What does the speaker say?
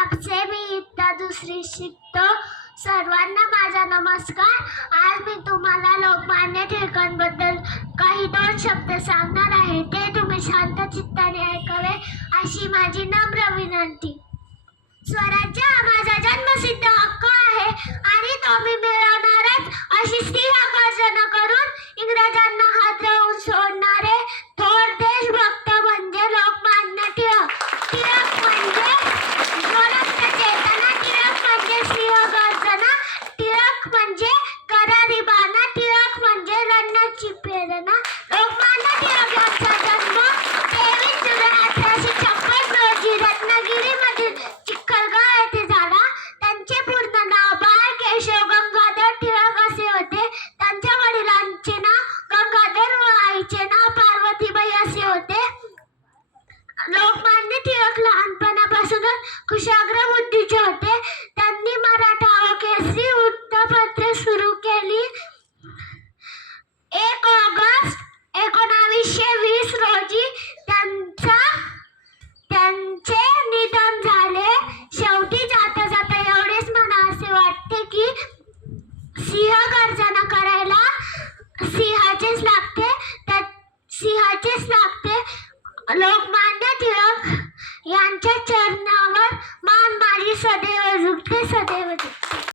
आपसे मी इत्ता दुसरी शिकतो सर्वांना माझा नमस्कार. आज मी तुम्हाला लोकमान्य टिळकांबद्दल काही दोन शब्द सांगणार आहे. ते तुम्ही शांत चित्ताने ऐकावे अशी माझी नम्र विनंती. स्वराज्य हा माझा जन्मसिद्ध लोकमान्य टिळक लहानपणापासूनच कुशाग्र बुद्धीचे होते. त्यांनी मराठा व केसरी वृत्तपत्रे सुरू केली. एक ऑगस्ट एकोणावीसशे वीस रोजी त्यांचा त्यांचे निधन झाले. शेवटी जाता जाता एवढेच म्हणा असे वाटते की सिंह गर्जना करायला सिंहाचेच लागते. त्या सिंहाचेच लागते. लोकमान्य टिळक यांच्या चरणावर मान माझी सदैव झुकते सदैव झुकते